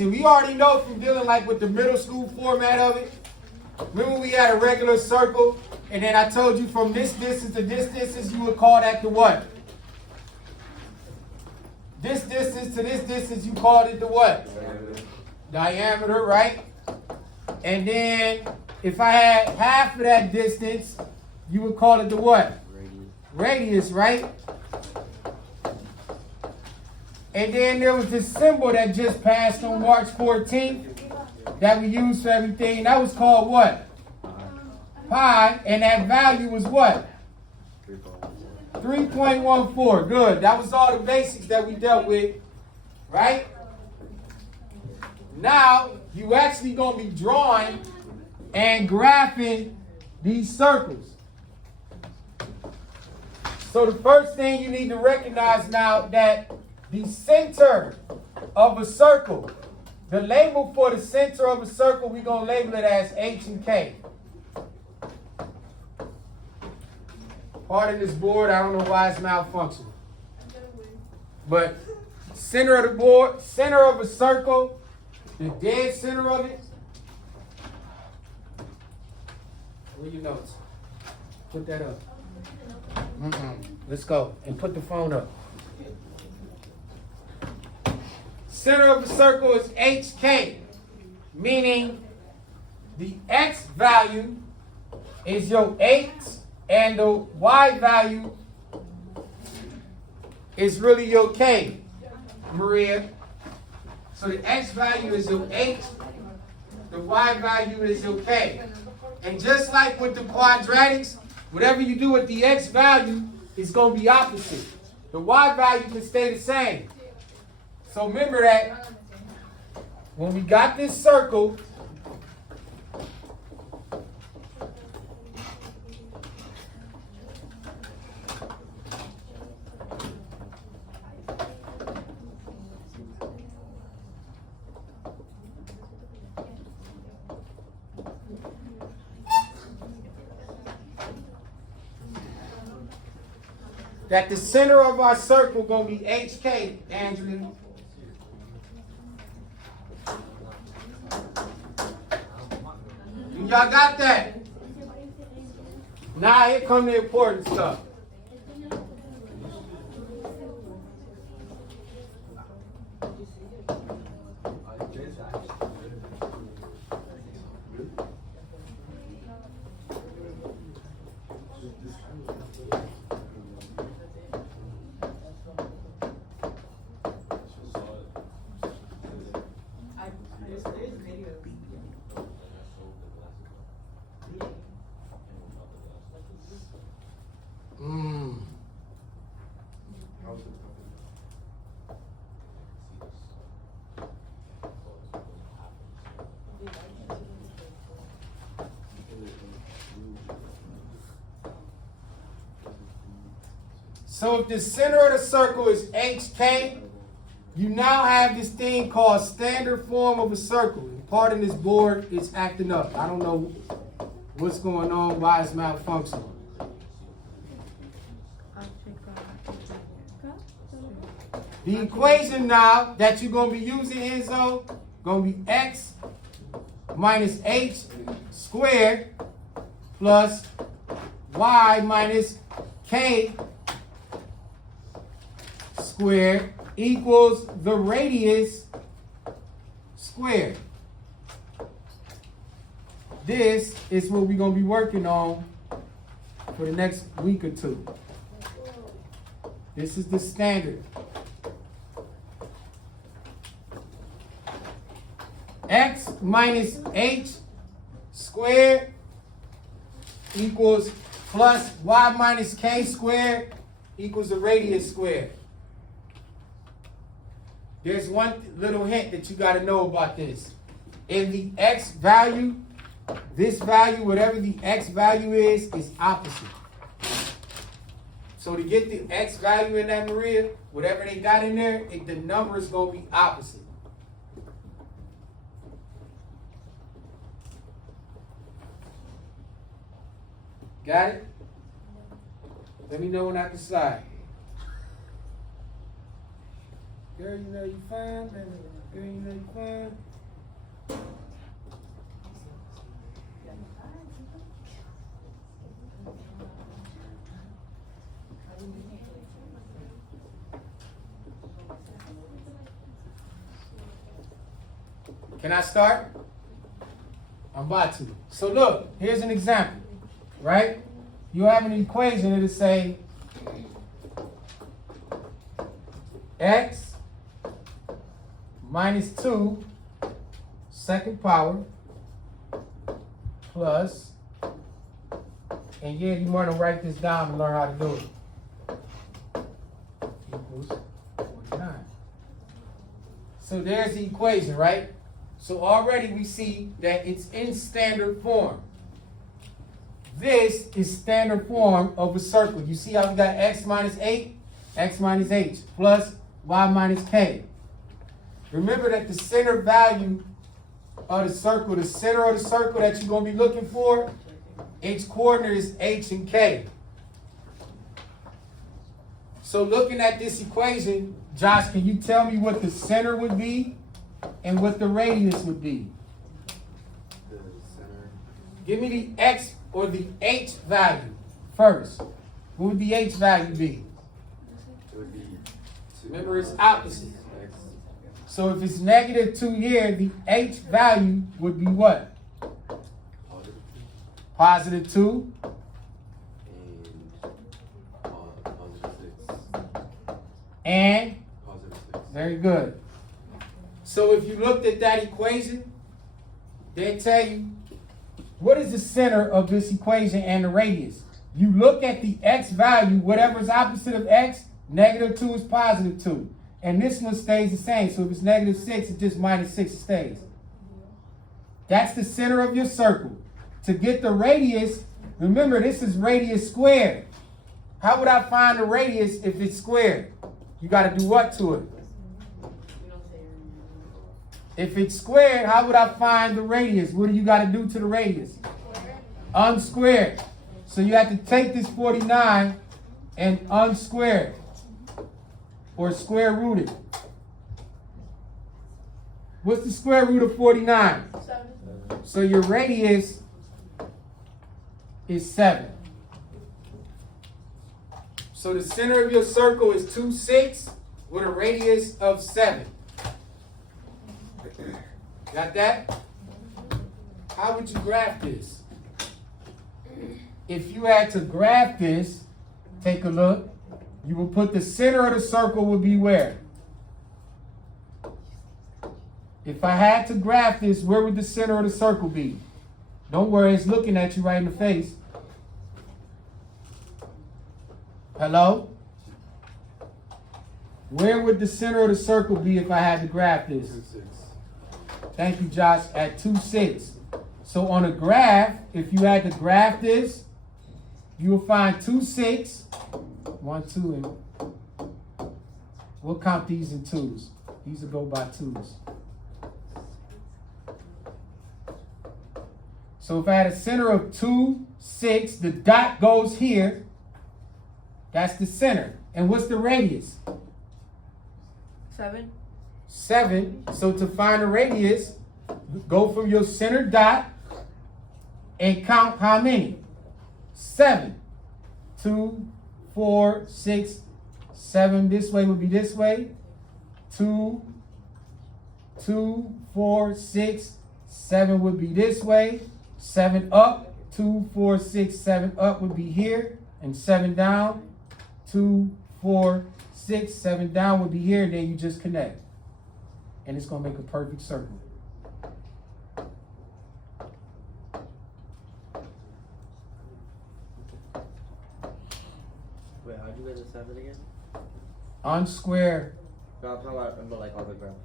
We already know from dealing like with the middle school format of it. Remember we had a regular circle, and then I told you from this distance to this distance, you would call that the what? This distance to this distance, you called it the what? Diameter, right? And then if I had half of that distance, you would call it the what? Radius, right? And then there was this symbol that just passed on March 14th that we used for everything. That was called what? Pi. And that value was what? 3.14. Good. That was all the basics that we dealt with, right? Now, you actually going to be drawing and graphing these circles. So the first thing you need to recognize now that the center of a circle, the label for the center of a circle, we're going to label it as H and K. Part of this board, I don't know why it's malfunctioning. But center of the board, center of a circle, the dead center of it. Where your notes? Put that up. Let's go. And put the phone up. Center of the circle is HK, meaning the X value is your H and the Y value is really your K, Maria. So the X value is your H, the Y value is your K. And just like with the quadratics, whatever you do with the X value is going to be opposite. The Y value can stay the same. So remember that when we got this circle, that the center of our circle going to be HK, Angela. Y'all got that? Now here come the important stuff. So if the center of the circle is HK, you now have this thing called standard form of a circle. And part of this board is acting up. I don't know what's going on, why it's malfunctioning. The equation now that you're going to be using, Enzo, going to be x minus h squared plus y minus k squared equals the radius squared. This is what we're going to be working on for the next week or two. This is the standard. X minus h squared equals plus y minus k squared equals the radius squared. There's one little hint that you got to know about this. In the x value, this value, whatever the x value is opposite. So to get the x value in that, Maria, whatever they got in there, the number is going to be opposite. Got it? Let me know when I can slide. Girl, you know you fine, baby. Can I start? I'm about to. So look, here's an example, right? You have an equation that'll say x minus 2 second power plus, and yeah, you want to write this down and learn how to do it, equals 49. So there's the equation, right? So already we see that it's in standard form. This is standard form of a circle. You see how we got x minus 8, x minus h, plus y minus k. Remember that the center value of the circle that you're going to be looking for, its coordinate is h and k. So looking at this equation, Josh, can you tell me what the center would be and what the radius would be? The center. Give me the x or the h value first. What would the h value be? It would be 2. Remember, it's opposite. X. So if it's negative 2 here, the h value would be what? Positive 2. Positive 2. And positive 6. And? Positive 6. Very good. So if you looked at that equation, they tell you what is the center of this equation and the radius. You look at the x value, whatever is opposite of x, negative 2 is positive 2. And this one stays the same. So if it's negative 6, it's just minus 6, it stays. That's the center of your circle. To get the radius, remember this is radius squared. How would I find the radius if it's squared? You got to do what to it? If it's squared, how would I find the radius? What do you got to do to the radius? Unsquare. So you have to take this 49 and unsquare it, or square root it. What's the square root of 49? 7. So your radius is 7. So the center of your circle is 2, 6 with a radius of 7. Got that? How would you graph this? If you had to graph this, take a look, you will put the center of the circle would be where? If I had to graph this, where would the center of the circle be? Don't worry, it's looking at you right in the face. Hello? Where would the center of the circle be if I had to graph this? 2, 6. Thank you, Josh, at 2, 6. So on a graph, if you had to graph this, you will find 2, 6. 1, 2, and we'll count these in 2s. These will go by 2s. So if I had a center of 2, 6, the dot goes here. That's the center. And what's the radius? 7. 7. So to find the radius, go from your center dot and count how many? 7. 2, 4, 6, 7. This way would be this way. 2, 2, 4, 6, 7 would be this way. 7 up. 2, 4, 6, 7 up would be here. And 7 down. 2, 4, 6, 7 down would be here. And then you just connect. And it's going to make a perfect circle. Wait, how'd you get the 7 again? Unsquare. No, I'm talking about like on the ground.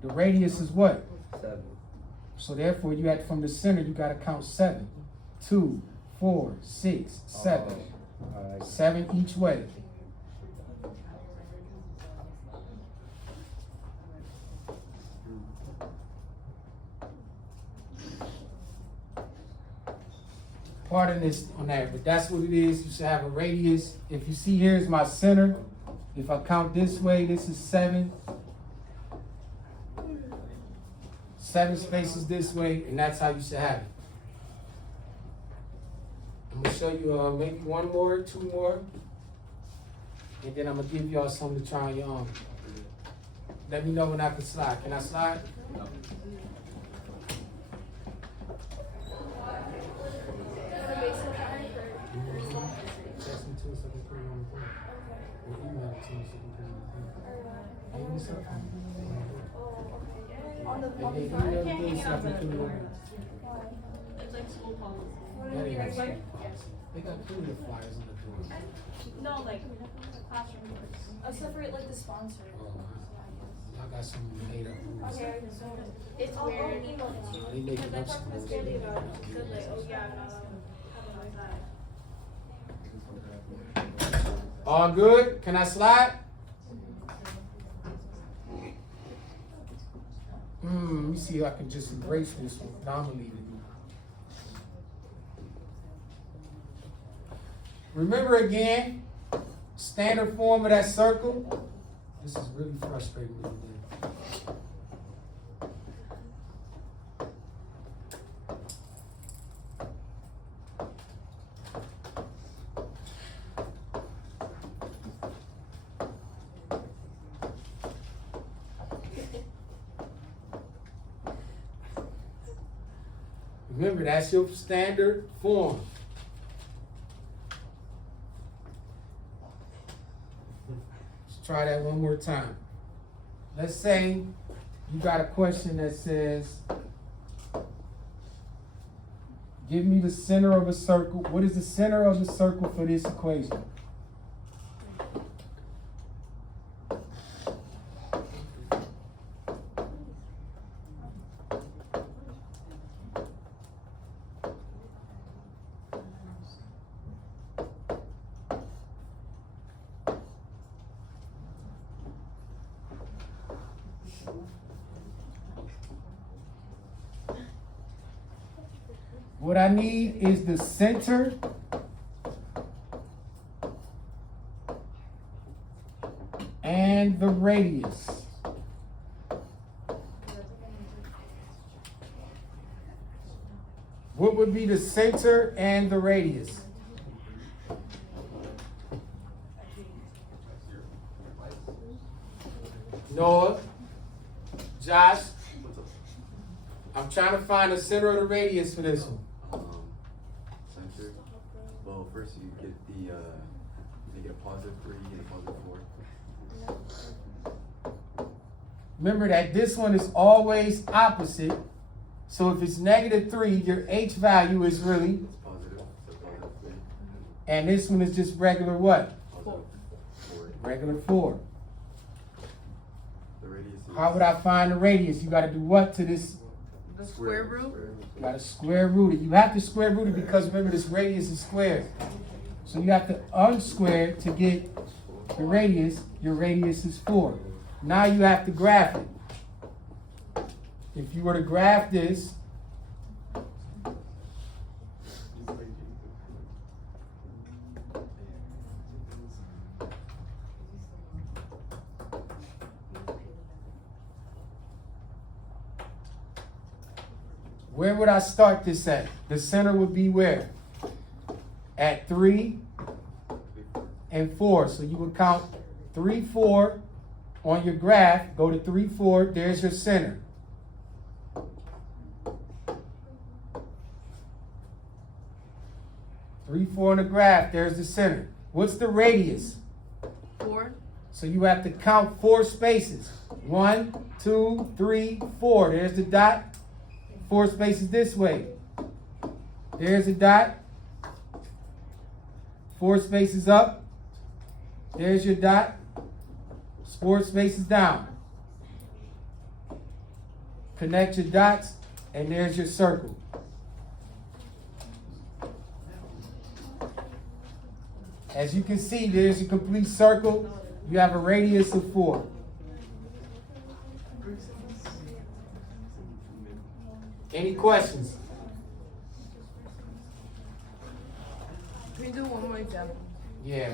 The radius is what? 7. So therefore, you had from the center, you got to count 7. 2, 4, 6, 7. Alright. 7 each way. Pardon this on that, but that's what it is. You should have a radius. If you see, here's my center. If I count this way, this is 7. 7 spaces this way, and that's how you should have it. I'm gonna show you maybe 1 more, 2 more, and then I'm gonna give y'all something to try on your own. Let me know when I can slide. Can I slide? No. Text me too, so I can put it on the phone. Or email it to me so I can put it on the phone. Hey, give me some. On the And then email the thing so I can put it on. It's like school policy. That ain't school policy. They got plenty of flyers on the door. No, like classroom doors. Separate like the sponsor. I got some made up rules. Okay, so it's weird. Email it to you. They make Because I up talked to Miss schools. Candy about it. She said like, oh yeah, I'm not allowed to have it like that. All good? Can I slide? Let me see if I can just erase this one. Now I'm gonna leave it. Remember again, standard form of that circle. This is really frustrating me today. Remember, that's your standard form. Let's try that one more time. Let's say you got a question that says, give me the center of a circle. What is the center of the circle for this equation? What I need is the center and the radius. What would be the center and the radius? Noah, Josh, I'm trying to find the center of the radius for this one. Center. Well, first you get the you get a positive 3 and a positive 4. Remember that this one is always opposite. So if it's -3, your H value is really, It's positive, so positive 3. and this one is just regular what? Positive 4. Regular 4. The radius is How would I find the radius? You gotta do what to this? The square root? You gotta square root it. You have to square root it because remember this radius is squared. So you have to unsquare it to get the radius. Your radius is 4. Now you have to graph it. If you were to graph this, where would I start this at? The center would be where? At 3 and 4. So you would count 3, 4 on your graph. Go to 3, 4. There's your center. Three, 4 on the graph. There's the center. What's the radius? 4. So you have to count 4 spaces. 1, 2, 3, 4. There's the dot. 4 spaces this way. There's a dot. 4 spaces up. There's your dot. 4 spaces down. Connect your dots, and there's your circle. As you can see, there's a complete circle. You have a radius of 4. Any questions? Can we do one more example? Yeah.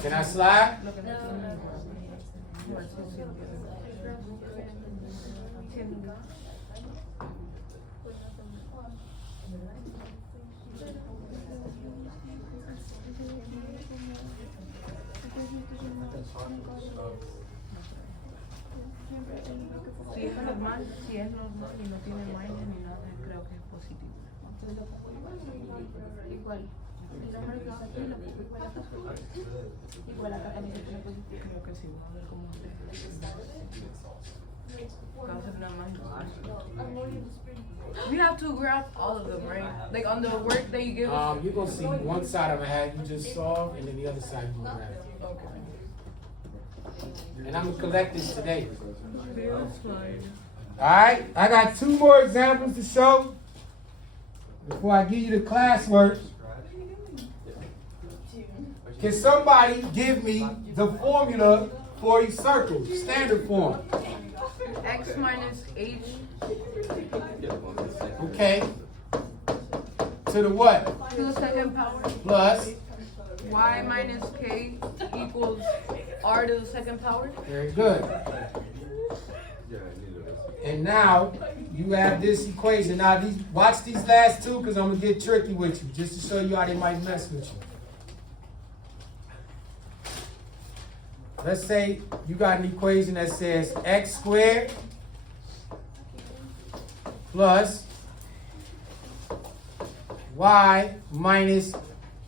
Can I slide? Si es normal y no tiene minus ni nada, creo que es positivo. Igual. El número que está aquí, igual acá también se tiene positivo. Creo que sí, vamos a ver cómo vamos a hacer una más. We have to graph all of them, right? Like on the work that you give us? You're gonna see one side of a hat you just solved, and then the other side you grab. Okay. And I'm gonna collect this today. That's fine. Alright, I got 2 more examples to show before I give you the classwork. Can somebody give me the formula for a circle, standard form? X minus H Okay. To the what? to the second power. Plus. Y minus K equals R to the second power. Very good. And now you have this equation. Now watch these last 2 because I'm gonna get tricky with you, just to show you how they might mess with you. Let's say you got an equation that says x squared plus y minus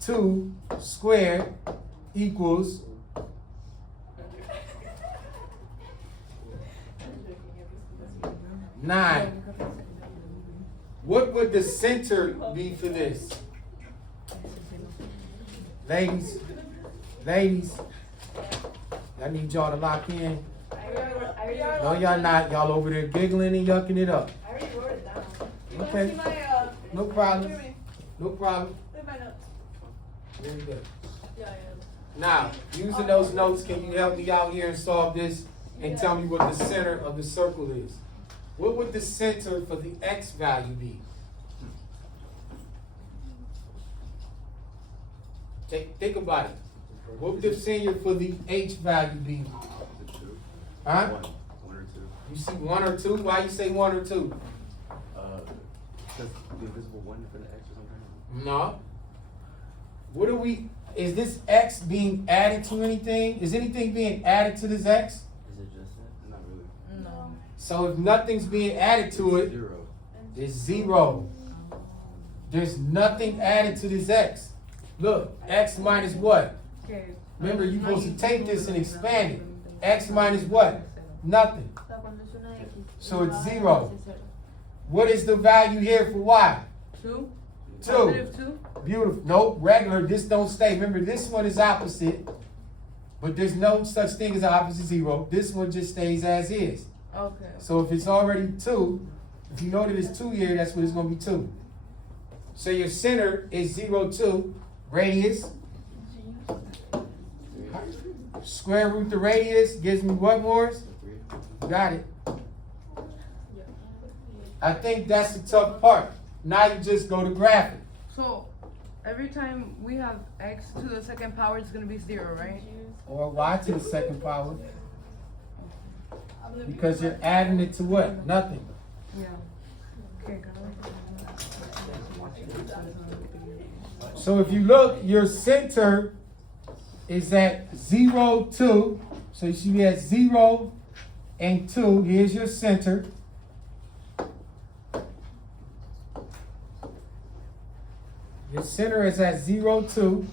2 squared equals 9. What would the center be for this? Ladies, I need y'all to lock in. No, y'all not. Y'all over there giggling and yucking it up. I already wrote it down. Okay. No problem. No problem. Very good. Now, using those notes, can you help me out here and solve this and tell me what the center of the circle is? What would the center for the x value be? Think about it. What would the center for the h value be? Huh? 1 or 2. You see 1 or 2? Why you say 1 or 2? Because the invisible 1 for the x or something? No. What are we, is this x being added to anything? Is anything being added to this x? Is it just that? Not really. No. So if nothing's being added to it, 0. it's 0. There's nothing added to this x. Look, x minus what? Okay. Remember, you're supposed to take this and expand it. X minus what? Nothing. So it's 0. What is the value here for y? 2. 2. Positive 2. Beautiful. Nope, regular. This don't stay. Remember, this one is opposite, but there's no such thing as opposite 0. This one just stays as is. Okay. So if it's already 2, if you know that it's 2 here, that's what it's going to be 2. So your center is 0, 2. Radius. Square root the radius gives me what, Morris? Got it. I think that's the tough part. Now you just go to graph it. So every time we have x to the second power, it's gonna be 0, right? Or y to the second power. Because you're adding it to what? Nothing. Yeah. Okay, So if you look, your center is at 0, 2. So you should be at 0 and 2. Here's your center. Your center is at 0, 2.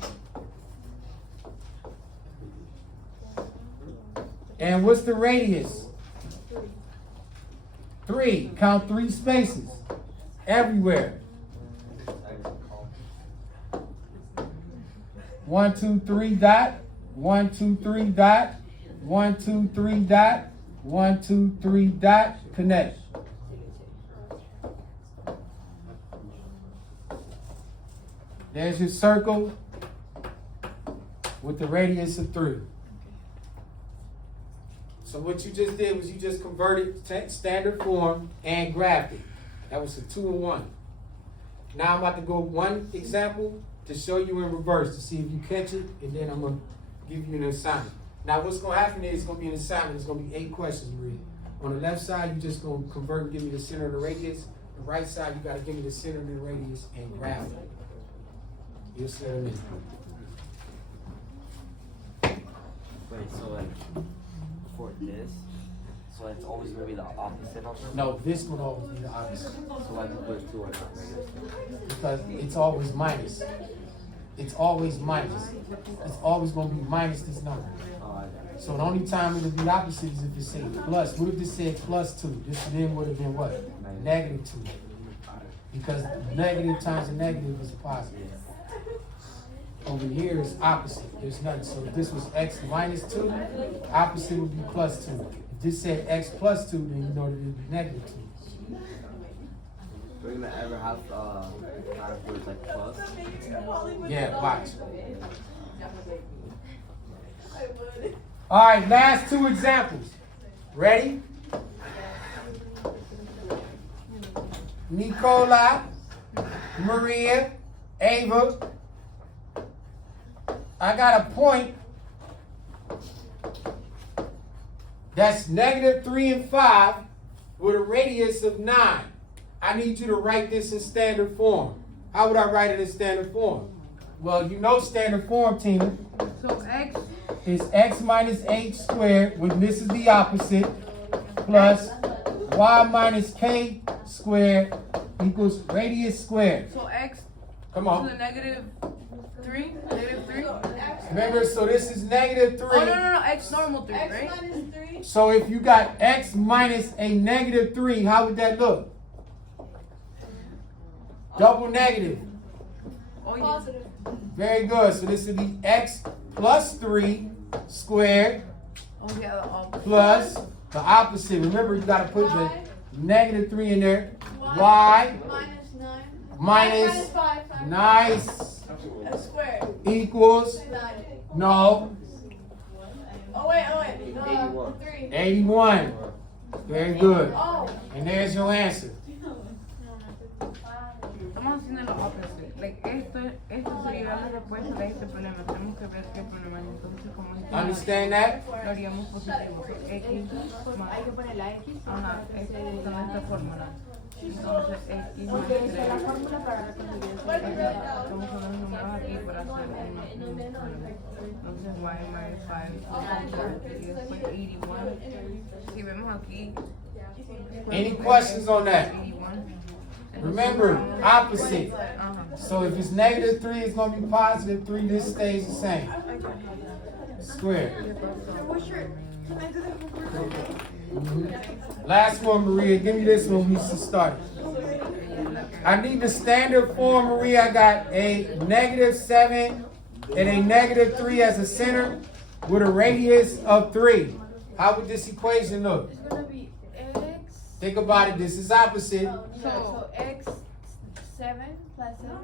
And what's the radius? 3. Count 3 spaces. Everywhere. 1, 2, 3 dot. 1, 2, 3 dot. 1, 2, 3 dot. 1, 2, 3 dot. Connect. There's your circle with the radius of 3. So what you just did was you just converted standard form and graphed it. That was a 2-in-1. Now I'm about to go one example to show you in reverse to see if you catch it, and then I'm gonna give you an assignment. Now what's gonna happen is it's gonna be an assignment. It's gonna be 8 questions, Maria. On the left side, you just gonna convert and give me the center of the radius. The right side, you gotta give me the center of the radius and graph it. You'll see what I mean. Wait, so like for this, so it's always gonna be the opposite of it? No, this would always be the opposite. So I can put 2 or not negative. Because it's always minus. It's always minus. It's always gonna be minus this number. Oh, I got it. So the only time it'll be opposite is if it say plus. What if this said plus 2? This then would have been what? Negative 2. Because negative times a negative is a positive. Over here is opposite. There's nothing. So if this was x minus 2, opposite would be plus 2. If this said x plus 2, then you know that it would be negative 2. We're gonna ever have words like plus? Yeah, watch. All right, last 2 examples. Ready? Nicola, Maria, Ava. I got a point that's negative 3 and 5 with a radius of 9. I need you to write this in standard form. How would I write it in standard form? Well, you know standard form, Tina. So x Is x minus h squared, when this is the opposite, plus y minus k squared equals radius squared. so x Come to the on. negative 3? Negative 3? Remember, so this is negative 3. Oh no, x normal 3, right? So if you got x minus a negative 3, how would that look? Double negative. Oh, yeah. Positive. Very good. So this would be x plus 3 squared Oh yeah, the opposite. plus the opposite. Remember, you got to put the negative 3 in there. Y Minus 9. minus 5. nice Squared. equals 9. no Oh wait. 81. 3. 81. Very good. Oh. And there's your answer. Estamos haciendo lo opposite. Like esto sería la respuesta de este problema. Tenemos que ver qué problema hay. Entonces, como esto Understand that? lo haríamos positivo. X más. Hay que poner la X. Ajá, X con esta fórmula. Entonces, X más Porque 3. esa es la fórmula para conseguir eso. Estamos usando los números aquí para hacer un entonces, y minus 5 y después 81. Si vemos aquí. Any questions on that? 81. Remember, opposite. Ajá. So if it's negative 3, it's going to be positive 3. This stays the same. Square. Last one, Maria. Give me this one. We should start. I need the standard form, Maria. I got a negative 7 and a negative 3 as a center with a radius of 3. How would this equation look? It's gonna be X. Think about it. This is opposite. So X 7 plus 7.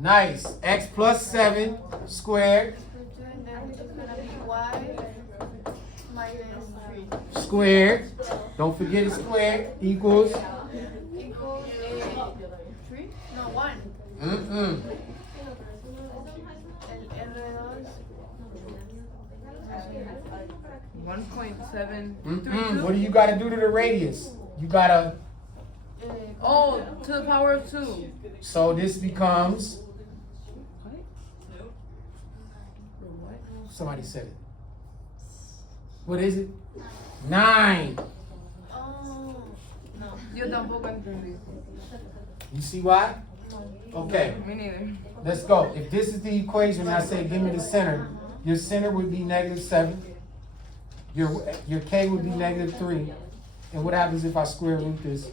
Nice. X plus 7 squared And then which is gonna be Y minus 3. squared. Don't forget it's squared equals. Equals 3? No, 1. Mm-mm. El R2. 1.732. What do you got to do to the radius? You got to. Oh, to the power of 2. So this becomes. Somebody said it. What is it? 9. Oh. No. Yo tampoco entendí. You see why? Okay. Me neither. Let's go. If this is the equation, I say give me the center. Your center would be negative 7. Your k would be negative 3. And what happens if I square root this?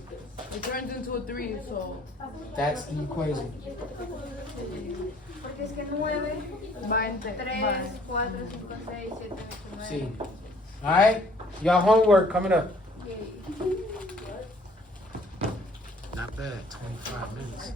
It turns into a 3, so That's the equation. Porque es que 9, va en 3, 4, 5, 6, 7, 8, 9. See. All right? Y'all homework coming up. Yay. Not bad. 25 minutes.